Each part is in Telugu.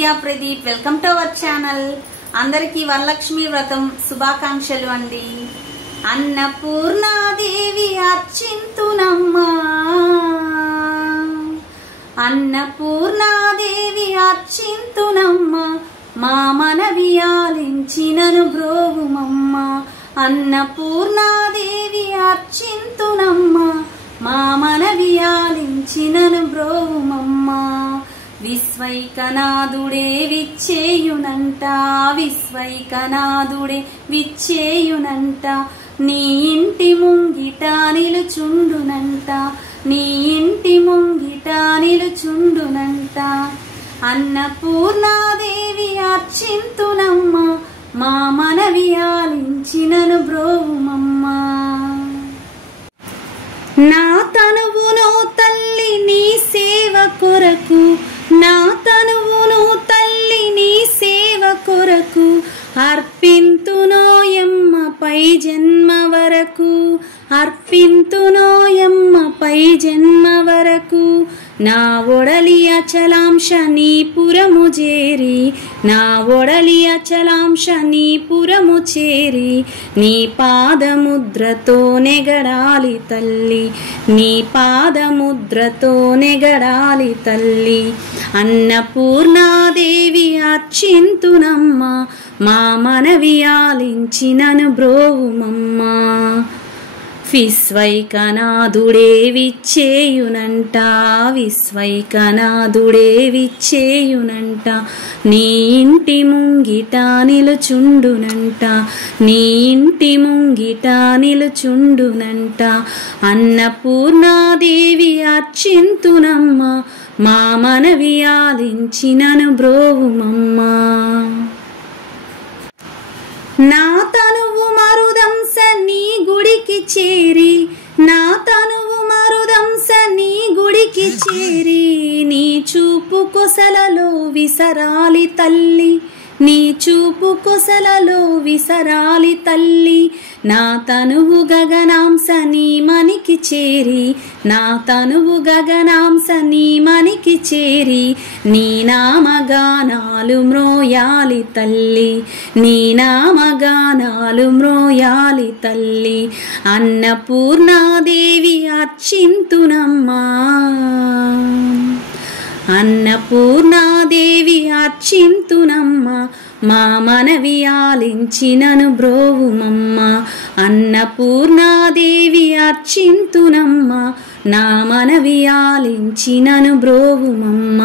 Miyan Pradeep. Welcome to our channel. అందరికీ వరలక్ష్మి వ్రతం శుభాకాంక్షలు అండి. అన్నపూర్ణాదేవి అర్చింతునమ్మా, అన్నపూర్ణాదేవి అర్చింతునమ్మా, మా మనవి ఆలించినను బ్రోవుమమ్మ. అన్నపూర్ణాదేవి అర్చింతునమ్మా, మా మనవి ఆలించినను బ్రోవుమమ్మ. విశ్వైకనాథుడే విచ్చేయునంట, విశ్వైకనాథుడే విచ్చేయునంట, నీ ఇంటి ముంగిట నిలుచుండునంట, నీ ఇంటి ముంగిట నిలుచుండునంట. అన్నపూర్ణాదేవి అర్చింతునమ్మ, మా మనవి ఆలించినను బ్రోవుమమ్మ. నా తనువును తల్లి నీ సేవ కొరకు, నా తనువును తల్లి నీ సేవ కొరకు అర్పింతునోయమ్మ పై జన్మ వరకు, అర్పింతునోయమ్మ పై జన్మ వరకు. నా ఒడలి అచలాంశ నీ పురము చేరి, నా ఒడలి అచలాంశ నీ పురము చేరి, నీ పాదముద్రతో నెగడాలి తల్లి, నీ పాదముద్రతో నెగడాలి తల్లి. అన్నపూర్ణాదేవి అర్చింతునమ్మ, మా మనవి ఆలించినను బ్రోవుమమ్మ. విశ్వైకనాథుడే విచ్చేయునంట, విశ్వైకనాథుడే విచ్చేయునంట, నీ ఇంటి ముంగిట నిలుచుండునంట, నీ ఇంటి ముంగిట నిలుచుండునంట. అన్నపూర్ణాదేవి అర్చింతునమ్మ, మా మనవి ఆలించినను బ్రోవుమమ్మ. నా తనువు మరుదంస నీ గుడికి చేరి, నా తనువు మరుదంస నీ గుడికి చేరి, నీ చూపు కొసలలో విసరాలి తల్లి, నీ చూపు కొసలలో విసరాలి తల్లి. నా తనువు గగనాంస నీ మనికి చేరి, నా తనువు గగనాంస నీ మనికి చేరి, నీ నామగానాలు మ్రోయాలి తల్లి, నీ నామగానాలు మ్రోయాలి తల్లి. అన్నపూర్ణాదేవి అర్చింతునమ్మా, అన్నపూర్ణాదేవి అర్చింతునమ్మ, మా మనవి ఆలించినను బ్రోవుమమ్మ. అన్నపూర్ణాదేవి అర్చింతునమ్మ, నా మనవి ఆలించినను బ్రోవుమమ్మ.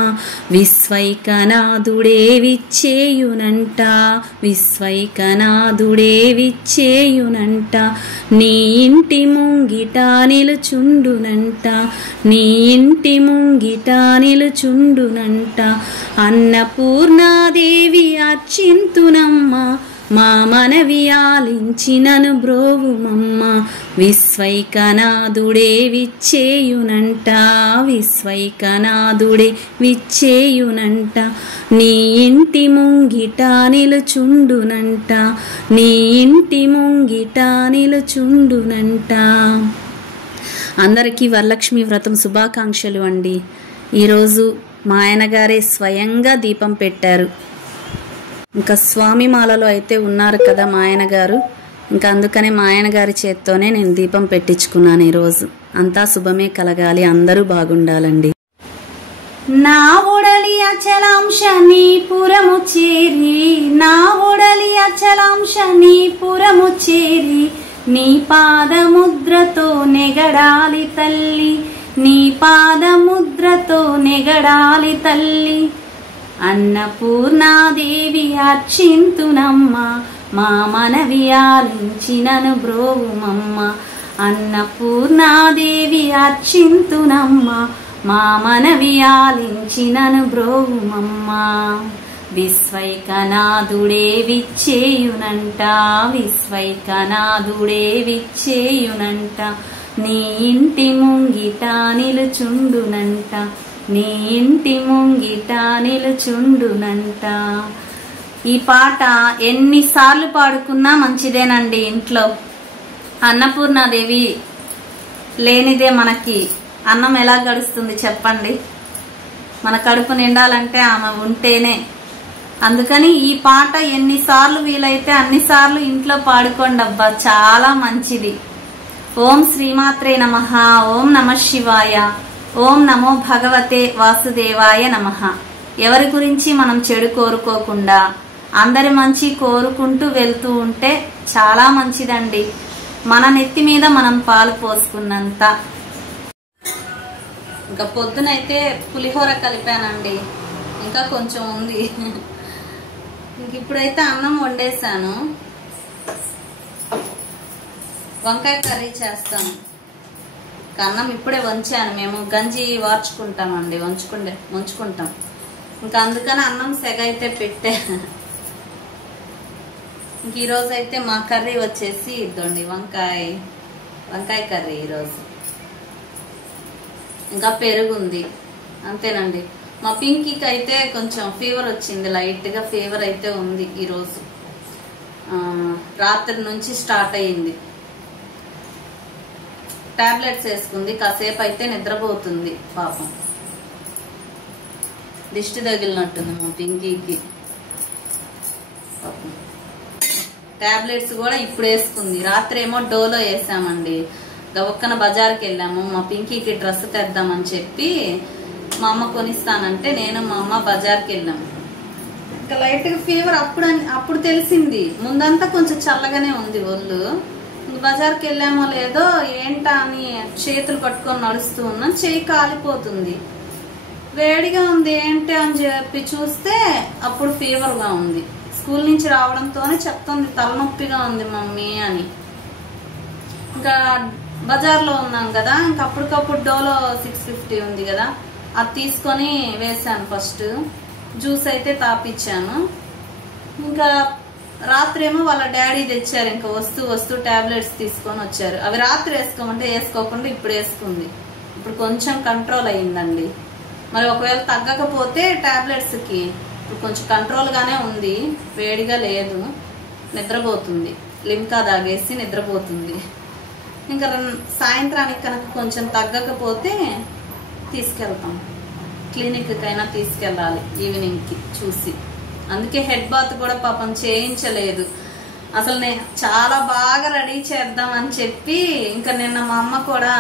విశ్వైకనాథుడే విచ్చేయునంట, విశ్వైకనాథుడే విచ్చేయునంట, నీ ఇంటి ముంగిట నిలుచుండునంట, నీ ఇంటి ముంగిట నిలుచుండునంట. అన్నపూర్ణాదేవి అర్చింతునమ్మ, మా మనవి ఆలించినను బ్రోవుమమ్మ. విశ్వైకనాథుడే విచ్చేయునంట, విశ్వైకనాథుడే విచ్చేయునంట, నీ ఇంటి ముంగిట నిలుచుండునంట, నీ ఇంటి ముంగిట నిలుచుండునంట. అందరికీ వరలక్ష్మి వ్రతం శుభాకాంక్షలు అండి. ఈరోజు మా ఆయనగారే స్వయంగా దీపం పెట్టారు. ఇంకా స్వామి మాలలో అయితే ఉన్నారు కదా మా ఆయన గారు, ఇంకా అందుకనే మా ఆయన గారి చేత్తోనే నేను దీపం పెట్టించుకున్నాను ఈరోజు. అంతా శుభమే కలగాలి, అందరూ బాగుండాలండి. నా ఒడలి అచలాంశ నీ పురము చేరి, నా ఒడలి అచలాంశ నీ పురము చేరి, నీ పాదముద్రతో నెగడాలి తల్లి, నీ పాదముద్రతో నెగడాలి తల్లి. అన్నపూర్ణాదేవి అర్చింతునమ్మ, మా మనవి ఆలించినను బ్రోవుమమ్మ. అన్నపూర్ణాదేవి అర్చింతునమ్మ, మా మనవి ఆలించినను బ్రోవుమమ్మ. విశ్వైకనాథుడే విచ్చేయునంట, విశ్వైకనాథుడే విచ్చేయునంట, నీ ఇంటి ముంగిట నిలుచుండునంట, నీ ఇంటి ముంగిట నిలుచుండునంట. ఈ పాట ఎన్నిసార్లు పాడుకున్నా మంచిదేనండి. ఇంట్లో అన్నపూర్ణాదేవి లేనిదే మనకి అన్నం ఎలా గడుస్తుంది చెప్పండి? మన కడుపు నిండాలంటే ఆమె ఉంటేనే అందుకని ఈ పాట ఎన్నిసార్లు వీలైతే అన్నిసార్లు ఇంట్లో పాడుకోండి అబ్బా, చాలా మంచిది. ఓం శ్రీమాత్రే నమః. ఓం నమః శివాయ. ఓం నమో భగవతే వాసుదేవాయ నమః. ఎవరి గురించి మనం చెడు కోరుకోకుండా అందరి మంచి కోరుకుంటూ వెళ్తూ ఉంటే చాలా మంచిదండి. మన నెత్తి మీద మనం పాలు పోసుకున్నంత. ఇంకా పొద్దునైతే పులిహోర కలిపానండి, ఇంకా కొంచెం ఉంది. ఇంక ఇప్పుడైతే అన్నం వండేసాను, వంకాయ కర్రీ చేస్తాను. అన్నం ఇప్పుడే వంచాను, మేము గంజి వార్చుకుంటామండి, వంచుకుంటాం. ఇంకా అందుకని అన్నం సెగ అయితే పెట్టా. ఇంక ఈరోజు అయితే మా కర్రీ వచ్చేసి ఇద్దండి వంకాయ కర్రీ ఈరోజు. ఇంకా పెరుగుంది, అంతేనండి. మా పింకీకి అయితే కొంచెం ఫీవర్ వచ్చింది, లైట్గా ఫీవర్ అయితే ఉంది ఈరోజు. రాత్రి నుంచి స్టార్ట్ అయ్యింది. టాబ్లెట్స్ వేసుకుంది, కాసేపు అయితే నిద్రపోతుంది పాపం. దిష్టి తగిలినట్టుంది మా పింకీకి. టాబ్లెట్స్ కూడా ఇప్పుడు వేసుకుంది. రాత్రి ఏమో డోలో వేసామండి. గవక్కన బజార్కి వెళ్ళాము, మా పింకీకి డ్రెస్ తెద్దామని చెప్పి మా అమ్మ కొనిస్తానంటే నేను మా అమ్మ బజార్కి వెళ్ళాము. ఇంకా లైట్గా ఫీవర్ అప్పుడు తెలిసింది. ముందంతా కొంచెం చల్లగానే ఉంది ఒళ్ళు. ఇంక బజార్కి వెళ్ళామో లేదో ఏంటా అని చేతులు పట్టుకొని నడుస్తూ ఉన్నాం, చేయి కాలిపోతుంది. వేడిగా ఉంది ఏంటి అని చెప్పి చూస్తే అప్పుడు ఫీవర్గా ఉంది. స్కూల్ నుంచి రావడంతోనే చెప్తుంది తలనొప్పిగా ఉంది మమ్మీ అని. ఇంకా బజార్లో ఉన్నాం కదా, ఇంకా అప్పటికప్పుడు డోలో 650 ఉంది కదా, అది తీసుకొని వేసాను. ఫస్ట్ జ్యూస్ అయితే తాపిచ్చాను. ఇంకా రాత్రి ఏమో వాళ్ళ డాడీ తెచ్చారు, ఇంకా వస్తూ టాబ్లెట్స్ తీసుకొని వచ్చారు. అవి రాత్రి వేసుకోమంటే వేసుకోకుండా ఇప్పుడు వేసుకుంది. ఇప్పుడు కొంచెం కంట్రోల్ అయ్యిందండి. మరి ఒకవేళ తగ్గకపోతే టాబ్లెట్స్కి ఇప్పుడు కొంచెం కంట్రోల్గానే ఉంది, వేడిగా లేదు. నిద్రపోతుంది, లిమ్కా తాగేసి నిద్రపోతుంది. ఇంకా సాయంత్రానికి కనుక కొంచెం తగ్గకపోతే తీసుకెళ్తాం, క్లినిక్కైనా తీసుకెళ్ళాలి ఈవినింగ్కి చూసి. అందుకే హెడ్ బాత్ కూడా పాపం చేయించలేదు. అసలు నేను చాలా బాగా రెడీ చేద్దామని చెప్పి ఇంకా నిన్న మా అమ్మ కూడా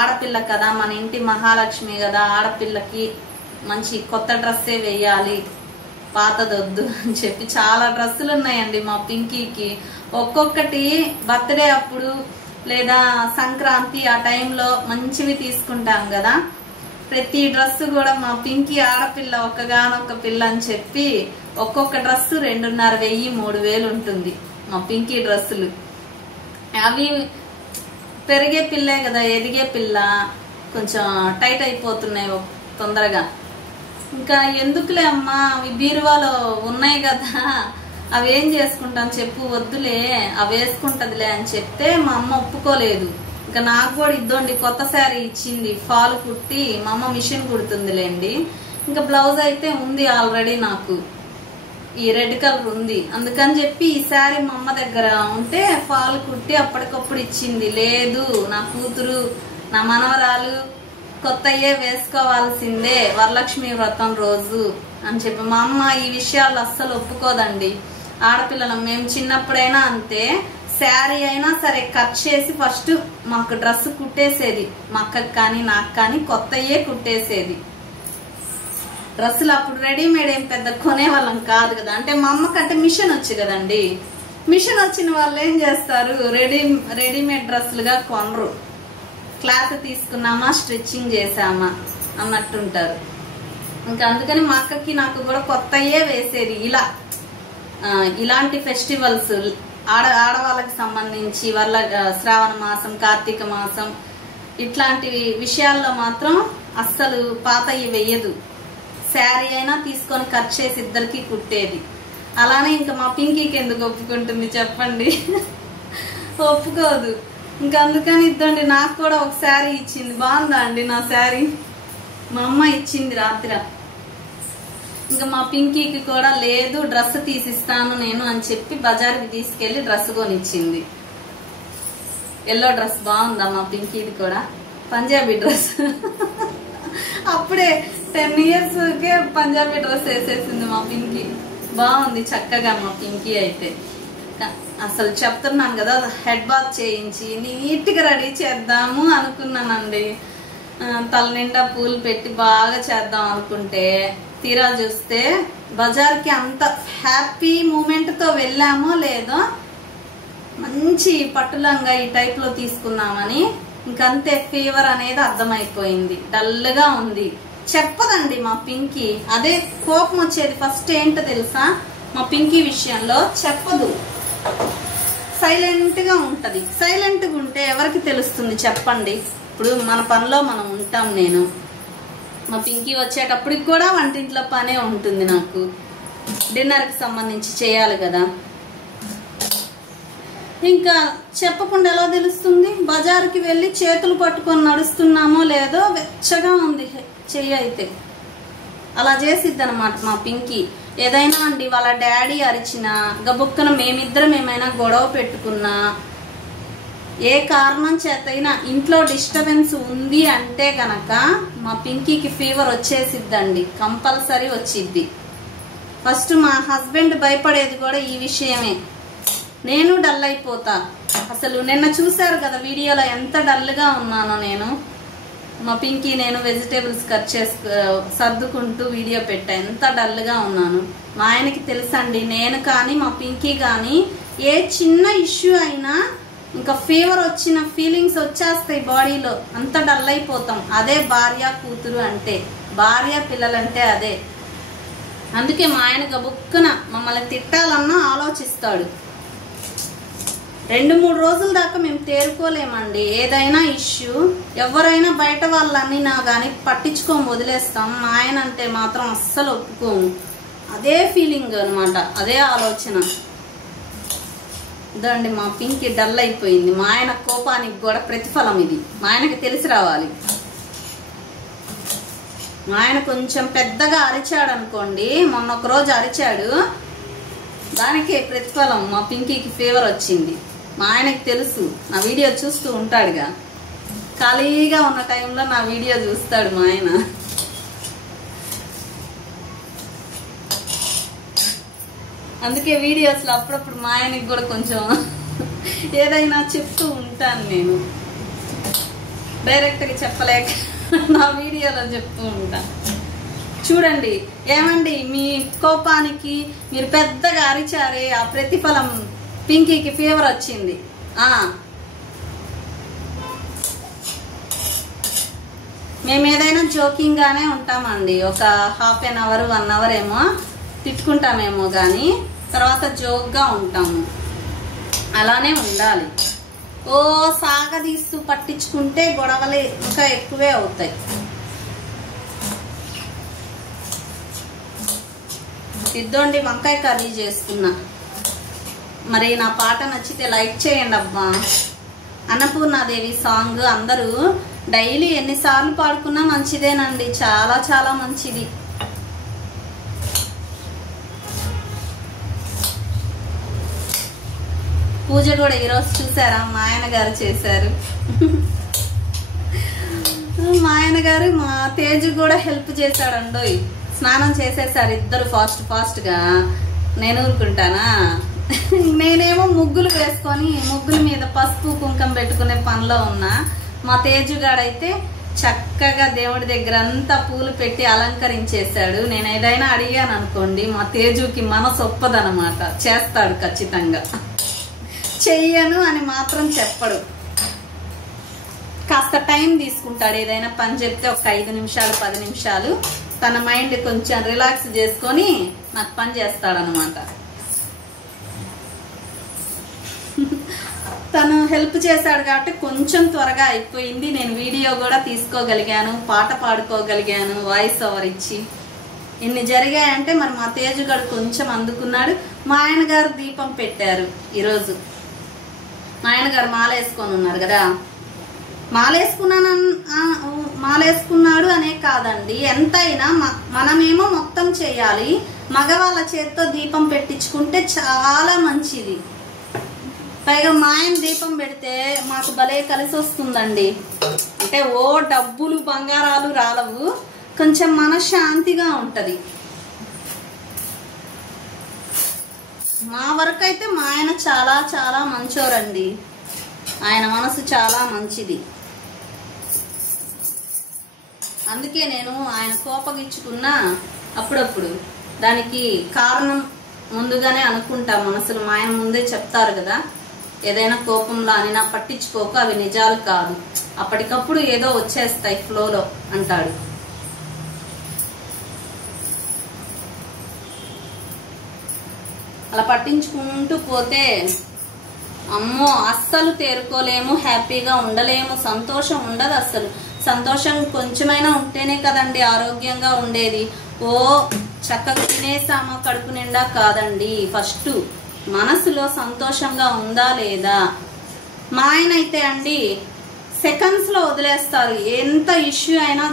ఆడపిల్ల కదా, మన ఇంటి మహాలక్ష్మి కదా, ఆడపిల్లకి మంచి కొత్త డ్రెస్సే వేయాలి, పాతదొద్దు అని చెప్పి చాలా డ్రెస్సులు ఉన్నాయండి మా పింకీకి. ఒక్కొక్కటి బర్త్డే అప్పుడు లేదా సంక్రాంతి ఆ టైంలో మంచివి తీసుకుంటాం కదా, ప్రతి డ్రెస్ కూడా మా పింకీ ఆడపిల్ల ఒక్కగానొక్క పిల్ల అని చెప్పి ఒక్కొక్క డ్రెస్ 2500 3000 ఉంటుంది మా పింకీ డ్రెస్సులు. అవి పెరిగే పిల్లే కదా, ఎదిగే పిల్ల, కొంచెం టైట్ అయిపోతున్నాయి తొందరగా. ఇంకా ఎందుకులే అమ్మా, అవి బీరువాలో ఉన్నాయి కదా, అవి ఏం చేసుకుంటాను చెప్పు, వద్దులే అవి వేసుకుంటదిలే అని చెప్తే మా అమ్మ ఒప్పుకోలేదు. ఇంకా నాకు కూడా ఇద్దండి కొత్త శారీ ఇచ్చింది, ఫాల్ కుట్టి. మా అమ్మ మిషన్ కుడుతుందిలేండి. ఇంకా బ్లౌజ్ అయితే ఉంది ఆల్రెడీ, నాకు ఈ రెడ్ కలర్ ఉంది. అందుకని చెప్పి ఈ శారీ మా అమ్మ దగ్గర ఉంటే ఫాల్ కుట్టి అప్పటికప్పుడు ఇచ్చింది. లేదు, నా కూతురు నా మనవరాలు కొత్తయే వేసుకోవాల్సిందే వరలక్ష్మి వ్రతం రోజు అని చెప్పి మా అమ్మ ఈ విషయాలు అస్సలు ఒప్పుకోదండి. ఆడపిల్లలం మేము చిన్నప్పుడైనా అంతే, శారీ అయినా సరే కట్ చేసి ఫస్ట్ మాకు డ్రెస్ కుట్టేసేది, మా అక్కకి కానీ నాకు కానీ కొత్తయే కుట్టేసేది. డ్రెస్సులు అప్పుడు రెడీమేడ్ ఏం పెద్ద కొనేవాళ్ళం కాదు కదా, అంటే మా అమ్మకంటే మిషన్ వచ్చి కదండి. మిషన్ వచ్చిన వాళ్ళు ఏం చేస్తారు, రెడీమేడ్ డ్రెస్సులుగా కొనరు. క్లాత్ తీసుకున్నామా స్టిచ్చింగ్ చేసామా అన్నట్టుంటారు. ఇంకా అందుకని మా అక్కకి నాకు కూడా కొత్తయే వేసేది. ఇలాంటి ఫెస్టివల్స్ ఆడవాళ్ళకి సంబంధించి శ్రావణ మాసం, కార్తీక మాసం ఇట్లాంటి విషయాల్లో మాత్రం అస్సలు పాతయి వెయ్యదు. శారీ అయినా తీసుకొని కట్ చేసి ఇద్దరికి కుట్టేది. అలానే ఇంకా మా పింకీకి ఎందుకు ఒప్పుకుంటుంది చెప్పండి, ఒప్పుకోదు. ఇంకా అందుకని ఇద్దండి నాకు కూడా ఒక శారీ ఇచ్చింది. బాగుందా అండి నా శారీ, మా అమ్మ ఇచ్చింది రాత్రి. ఇంకా మా పింకీకి కూడా లేదు, డ్రెస్ తీసిస్తాను నేను అని చెప్పి బజార్కి తీసుకెళ్లి డ్రెస్ కొనిచ్చింది. ఎల్లో డ్రెస్ బాగుందా మా పింకీది కూడా, పంజాబీ డ్రెస్. అప్పుడే 10 yearsకే పంజాబీ డ్రెస్ వేసేసింది మా పింకీ. బాగుంది చక్కగా మా పింకీ అయితే. అసలు చెప్తున్నాను కదా, హెడ్ బాత్ చేయించి నీట్గా రెడీ చేద్దాము అనుకున్నానండి. తల నిండా పూలు పెట్టి బాగా చేద్దాం అనుకుంటే తీరా చూస్తే బజార్కి అంత హ్యాపీ మూమెంట్తో వెళ్ళామో లేదో మంచి పట్టులంగా ఈ టైప్లో తీసుకున్నామని ఇంకంతే ఫీవర్ అనేది అర్థమైపోయింది. డల్గా ఉంది, చెప్పదండి మా పింకీ. అదే కోపం వచ్చేది ఫస్ట్ ఏంటో తెలుసా, మా పింకీ విషయంలో చెప్పదు, సైలెంట్గా ఉంటుంది. సైలెంట్గా ఉంటే ఎవరికి తెలుస్తుంది చెప్పండి? ఇప్పుడు మన పనిలో మనం ఉంటాం. నేను మా పింకీ వచ్చేటప్పటికి కూడా వంటింట్లో పనే ఉంటుంది. నాకు డిన్నర్కి సంబంధించి చేయాలి కదా, ఇంకా చెప్పకుండా ఎలా తెలుస్తుంది? బజార్కి వెళ్ళి చేతులు పట్టుకొని నడుస్తున్నామో లేదో వెచ్చగా ఉంది చెయ్యి అయితే. అలా చేసిద్ది అనమాట మా పింకీ. ఏదైనా అండి వాళ్ళ డాడీ అరిచినా గబుక్కన మేమిద్దరం ఏమైనా గొడవ పెట్టుకున్నా, ఏ కారణం చేతైనా ఇంట్లో డిస్టర్బెన్స్ ఉంది అంటే గనక మా పింకీకి ఫీవర్ వచ్చేసిద్దండి, కంపల్సరీ వచ్చిద్ది. ఫస్ట్ మా హస్బెండ్ భయపడేది కూడా ఈ విషయమే. నేను డల్ అయిపోతా. అసలు నిన్న చూశారు కదా వీడియోలో ఎంత డల్గా ఉన్నానో నేను. మా పింకీ నేను వెజిటేబుల్స్ కట్ సర్దుకుంటూ వీడియో పెట్టా, ఎంత డల్గా ఉన్నాను. మా ఆయనకి తెలుసండి, నేను కానీ మా పింకీ కానీ ఏ చిన్న ఇష్యూ అయినా ఇంకా ఫీవర్ వచ్చిన ఫీలింగ్స్ వచ్చేస్తాయి బాడీలో, అంత డల్ అయిపోతాం. అదే భార్య కూతురు అంటే, భార్య పిల్లలంటే అదే. అందుకే మా ఆయన గబుక్కున మమ్మల్ని తిట్టాలన్నా ఆలోచిస్తాడు. 2-3 రోజుల దాకా మేము తేరుకోలేమండి. ఏదైనా ఇష్యూ ఎవరైనా బయట వాళ్ళని నా కానీ పట్టించుకొని వదిలేస్తాం. మా ఆయన అంటే మాత్రం అస్సలు ఒప్పుకోము. అదే ఫీలింగ్ అనమాట, అదే ఆలోచన. ఇదండి మా పింకీ డల్ అయిపోయింది. మా ఆయన కోపానికి కూడా ప్రతిఫలం ఇది. మా ఆయనకి తెలిసి రావాలి. మా ఆయన కొంచెం పెద్దగా అరిచాడు అనుకోండి, మొన్న ఒక రోజు అరిచాడు, దానికే ప్రతిఫలం మా పింకీకి ఫీవర్ వచ్చింది. మా ఆయనకి తెలుసు, నా వీడియో చూస్తూ ఉంటాడుగా, ఖాళీగా ఉన్న టైంలో నా వీడియో చూస్తాడు మా ఆయన. అందుకే వీడియోస్లో అప్పుడప్పుడు మా ఆయనకి కూడా కొంచెం ఏదైనా చెప్తూ ఉంటాను. నేను డైరెక్ట్గా చెప్పలేక నా వీడియోలో చెప్తూ ఉంటాను. చూడండి ఏమండి, మీ కోపానికి మీరు పెద్దగా అరిచారే, ఆ ప్రతిఫలం పింకీకి ఫీవర్ వచ్చింది. మేము ఏదైనా జోకింగ్ గానే ఉంటామండి. ఒక ½ an hour 1 hour ఏమో తిట్టుకుంటామేమో కానీ తర్వాత జోక్గా ఉంటాము. అలానే ఉండాలి. ఓ సాగదీస్తూ పట్టించుకుంటే గొడవలు ఇంకా ఎక్కువే అవుతాయి. ఇద్దండి వంకాయ కర్రీ చేస్తున్నా. మరి నా పాట నచ్చితే లైక్ చేయండి అబ్బా. అన్నపూర్ణాదేవి సాంగ్ అందరూ డైలీ ఎన్నిసార్లు పాడుకున్నా మంచిదేనండి, చాలా చాలా మంచిది. పూజ కూడా ఈరోజు చూసారా, మా ఆయన గారు చేశారు. మా ఆయన గారు మా తేజు కూడా హెల్ప్ చేశాడండోయ్. స్నానం చేసేసారు ఇద్దరు ఫాస్ట్గా. నేను ఊరుకుంటానా? నేనేమో ముగ్గులు వేసుకొని ముగ్గుల మీద పసుపు కుంకం పెట్టుకునే పనిలో ఉన్నా. మా తేజుగాడైతే చక్కగా దేవుడి దగ్గర అంతా పూలు పెట్టి అలంకరించేశాడు. నేను ఏదైనా అడిగాను అనుకోండి, మా తేజుకి మనసు ఒప్పదనమాట, చేస్తాడు ఖచ్చితంగా. చెయ్యను అని మాత్రం చెప్పడు, కాస్త టైం తీసుకుంటాడు. ఏదైనా పని చెప్తే ఒక 5 నిమిషాలు 10 నిమిషాలు తన మైండ్ కొంచెం రిలాక్స్ చేసుకొని నాకు పని చేస్తాడనమాట. తను హెల్ప్ చేశాడు కాబట్టి కొంచెం త్వరగా అయిపోయింది. నేను వీడియో కూడా తీసుకోగలిగాను, పాట పాడుకోగలిగాను వాయిస్ ఓవర్ ఇచ్చి. ఇన్ని జరిగాయంటే మరి మా తేజుగాడు కొంచెం అందుకున్నాడు. మా ఆయన గారు దీపం పెట్టారు ఈరోజు. మా ఆయన గారు మాల వేసుకొని ఉన్నారు కదా, మాలేసుకున్నాడు అనే కాదండి, ఎంతైనా మనమేమో మొత్తం చేయాలి. మగవాళ్ళ చేత్తో దీపం పెట్టించుకుంటే చాలా మంచిది. పైగా మా ఆయన దీపం పెడితే మాకు భలే కలిసి వస్తుందండి. అంటే ఓ డబ్బులు బంగారాలు రాలవు, కొంచెం మనశ్శాంతిగా ఉంటది. మా వరకు అయితే మా ఆయన చాలా చాలా మంచోరండి. ఆయన మనసు చాలా మంచిది. అందుకే నేను ఆయన కోపగించుకున్నా అప్పుడప్పుడు దానికి కారణం ముందుగానే అనుకుంటా మనసులో. మా ఆయన ముందే చెప్తారు కదా, ఏదైనా కోపంలో అని నా పట్టించుకోక, అవి నిజాలు కాదు, అప్పటికప్పుడు ఏదో వచ్చేస్తాయి ఫ్లోలో అంటాడు. అలా పట్టించుకుంటూ పోతే అమ్మో అస్సలు తేరుకోలేము, హ్యాపీగా ఉండలేము, సంతోషం ఉండదు అస్సలు. సంతోషం కొంచెమైనా ఉంటేనే కదండి ఆరోగ్యంగా ఉండేది. ఓ చక్కగా తినేసామా కడుపు నిండా కాదండి, ఫస్ట్ మనసులో సంతోషంగా ఉందా లేదా. మా ఆయన అయితే అండి సెకండ్స్ లో వదిలేస్తారు. ఎంత ఇష్యూ అయినా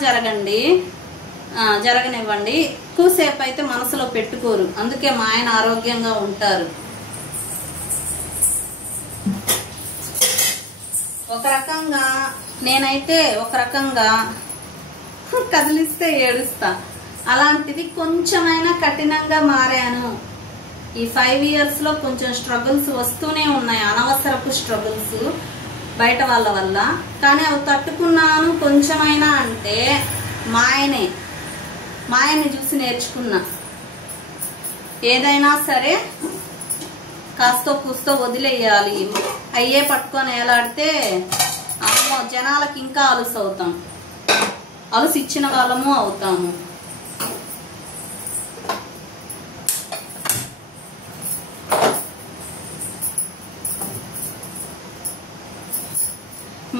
జరగనివ్వండి, ఎక్కువసేపు అయితే మనసులో పెట్టుకోరు. అందుకే మా ఆయన ఆరోగ్యంగా ఉంటారు. ఒక రకంగా నేనైతే ఒక రకంగా కదిలిస్తే ఏడుస్తా. అలాంటిది కొంచెమైనా కఠినంగా మారాను. ఈ 5 years లో కొంచెం స్ట్రగుల్స్ వస్తూనే ఉన్నాయి, అనవసరపు స్ట్రగుల్స్ బయట వాళ్ళ వల్ల. కానీ అవి తట్టుకున్నాను కొంచెమైనా అంటే మా ఆయన్ని చూసి నేర్చుకున్నా. ఏదైనా సరే కాస్తో కూస్తో వదిలేయాలి. అయ్యే పట్టుకొని ఏలాడితే అమ్మో జనాలకి ఇంకా అలుసు అవుతాం, అలుసు ఇచ్చిన వాళ్ళము అవుతాము.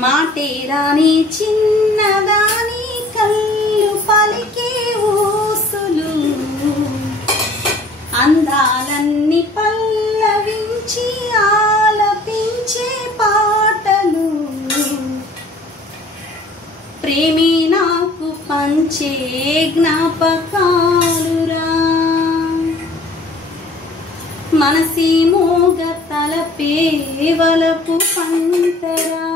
మాటేరాని చిన్నదాని కళ్ళు పలికే ఊసులు, అందాలన్నీ పల్లవించి ఆలపించే పాటలు, ప్రేమే నాకు పంచే జ్ఞాపకాలురా, మనసి మోగ తలపే వలపు పంటరా.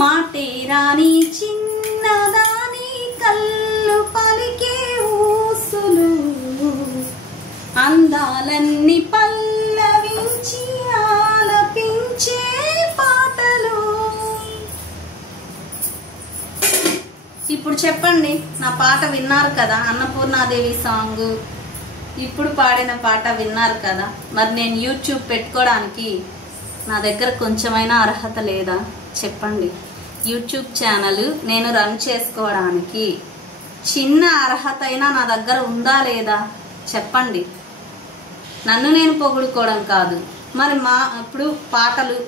మాటేరాని చిన్నదాని కళ్ళు పలికే ఊసులు, అందాలన్నీ పల్లవించి ఆలపించే పాటలు. ఇప్పుడు చెప్పండి, నా పాట విన్నారు కదా, అన్నపూర్ణాదేవి సాంగ్ ఇప్పుడు పాడిన పాట విన్నారు కదా. మరి నేను యూట్యూబ్ పెట్టుకోవడానికి నా దగ్గర కొంచెమైనా అర్హత లేదా చెప్పండి? యూట్యూబ్ ఛానల్ నేను రన్ చేసుకోవడానికి చిన్న అర్హత అయినా నా దగ్గర ఉందా లేదా చెప్పండి? నన్ను నేను పొగుడుకోవడం కాదు, మరి ఇప్పుడు పాటలు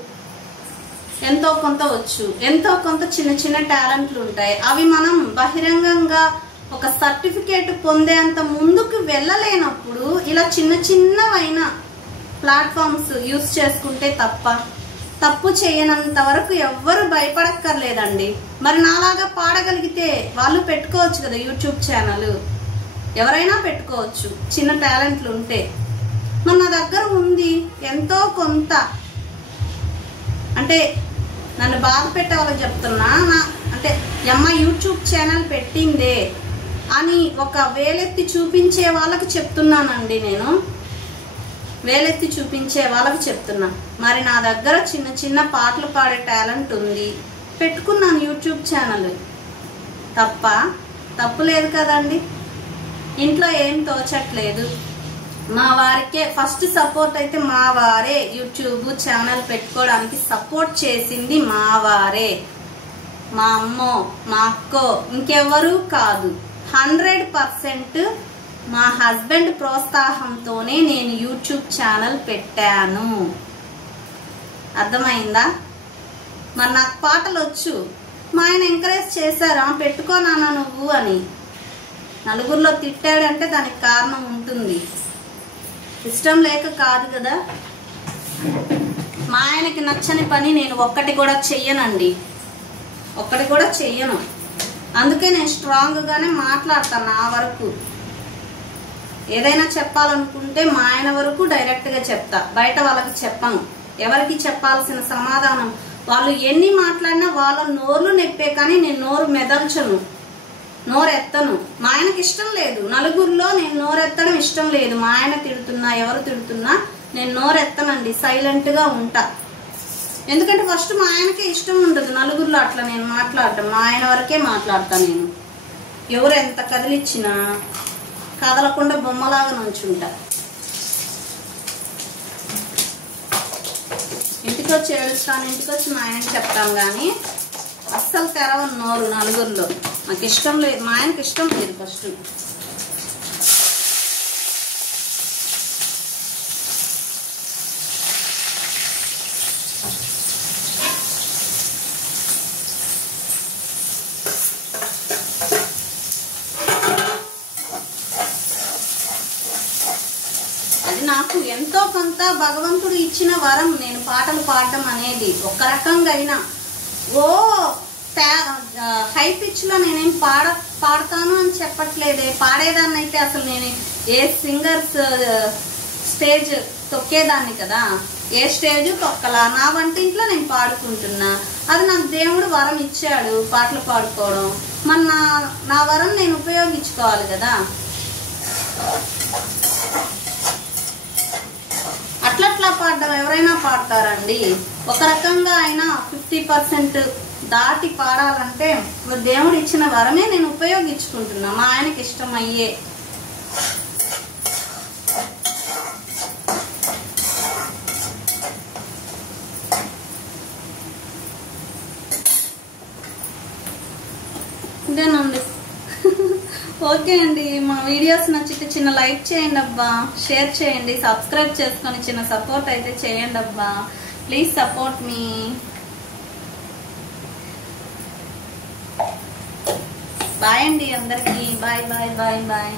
ఎంతో కొంత వచ్చు, ఎంతో కొంత చిన్న చిన్న టాలెంట్లు ఉంటాయి. అవి మనం బహిరంగంగా ఒక సర్టిఫికేట్ పొందేంత ముందుకు వెళ్ళలేనప్పుడు ఇలా చిన్న చిన్నవైన ప్లాట్ఫామ్స్ యూజ్ చేసుకుంటే తప్పు చేయనంత వరకు ఎవ్వరు భయపడక్కర్లేదండి. మరి నాలాగా పాడగలిగితే వాళ్ళు పెట్టుకోవచ్చు కదా యూట్యూబ్ ఛానల్, ఎవరైనా పెట్టుకోవచ్చు చిన్న టాలెంట్లు ఉంటే. మరి నా దగ్గర ఉంది ఎంతో కొంత. అంటే నన్ను బాధ పెట్టే వాళ్ళకి చెప్తున్నా, అంటే అమ్మ యూట్యూబ్ ఛానల్ పెట్టిందే అని ఒక వేలెత్తి చూపించే వాళ్ళకి చెప్తున్నానండి. నేను వేలెత్తి చూపించే వాళ్ళకి చెప్తున్నా. మరి నా దగ్గర చిన్న చిన్న పాటలు పాడే టాలెంట్ ఉంది, పెట్టుకున్నాను యూట్యూబ్ ఛానల్. తప్పు లేదు కదండి. ఇంట్లో ఏం తోచట్లేదు. మా వారికే ఫస్ట్ సపోర్ట్ అయితే మా వారే. యూట్యూబ్ ఛానల్ పెట్టుకోవడానికి సపోర్ట్ చేసింది మా వారే, మా అమ్మో మా అక్కో ఇంకెవరూ కాదు. 100% మా హస్బెండ్ ప్రోత్సాహంతోనే నేను యూట్యూబ్ ఛానల్ పెట్టాను. అర్థమైందా? మరి నాకు పాటలు వచ్చు, మా ఆయన ఎంకరేజ్ చేశారా పెట్టుకోనానా నువ్వు అని. నలుగురిలో తిట్టాడంటే దానికి కారణం ఉంటుంది, ఇష్టం లేక కాదు కదా. మా ఆయనకి నచ్చని పని నేను ఒక్కటి కూడా చెయ్యనండి, ఒక్కటి కూడా చెయ్యను. అందుకే నేను స్ట్రాంగ్గానే మాట్లాడతాను. నా వరకు ఏదైనా చెప్పాలనుకుంటే మా ఆయన వరకు డైరెక్ట్గా చెప్తా, బయట వాళ్ళకి చెప్పను. ఎవరికి చెప్పాల్సిన సమాధానం వాళ్ళు ఎన్ని మాట్లాడినా వాళ్ళ నోర్లు నెప్పే, కానీ నేను నోరు మెదల్చను. నోరెత్తను. మా ఆయనకి ఇష్టం లేదు, నలుగురిలో నేను నోరెత్తడం ఇష్టం లేదు. మా ఆయన తిడుతున్నా, ఎవరు తిడుతున్నా నేను నోరెత్తనండి, సైలెంట్ గా ఉంటా. ఎందుకంటే ఫస్ట్ మా ఆయనకే ఇష్టం ఉండదు నలుగురిలో అట్లా నేను మాట్లాడటం. మా ఆయన వరకే మాట్లాడతా నేను. ఎవరు ఎంత కదిలిచ్చినా కదలకుండా బొమ్మలాగా నుంచుంటా. ఇంటికి వచ్చి ఏడుస్తాను, ఇంటికి వచ్చి మా ఆయనకి చెప్తాం కానీ అస్సలు తెరవను నోరు నలుగురిలో. నాకు ఇష్టం లేదు, మా ఆయనకి ఇష్టం లేదు ఫస్ట్. అది నాకు ఎంతో కొంత భగవంతుడు ఇచ్చిన వరం, నేను పాటలు పాడటం అనేది. ఒక రకంగా అయినా ఓ హై పిచ్ లో నేనేం పాడతాను అని చెప్పట్లేదే. పాడేదాన్ని అయితే అసలు నేను ఏ సింగర్స్ స్టేజ్ తొక్కేదాన్ని కదా, ఏ స్టేజ్ తొక్కలా. నా వంటింట్లో నేను పాడుకుంటున్నా. అది నాకు దేవుడు వరం ఇచ్చాడు పాటలు పాడుకోవడం. మరి నా వరం నేను ఉపయోగించుకోవాలి కదా. అట్లట్లా పాడడం ఎవరైనా పాడతారండి. ఒక రకంగా అయినా 50% దాటి పాడాలంటే దేవుడు ఇచ్చిన వరమే నేను ఉపయోగించుకుంటున్నా, మా ఆయనకి ఇష్టం అయ్యే. ఇదేనండి. ఓకే అండి, మా వీడియోస్ నచ్చితే చిన్న లైక్ చేయండి అబ్బా, షేర్ చేయండి, సబ్స్క్రైబ్ చేసుకొని చిన్న సపోర్ట్ అయితే చేయండి అబ్బా. Please support me. బాయ్ అండి అందరికీ. Bye bye bye bye.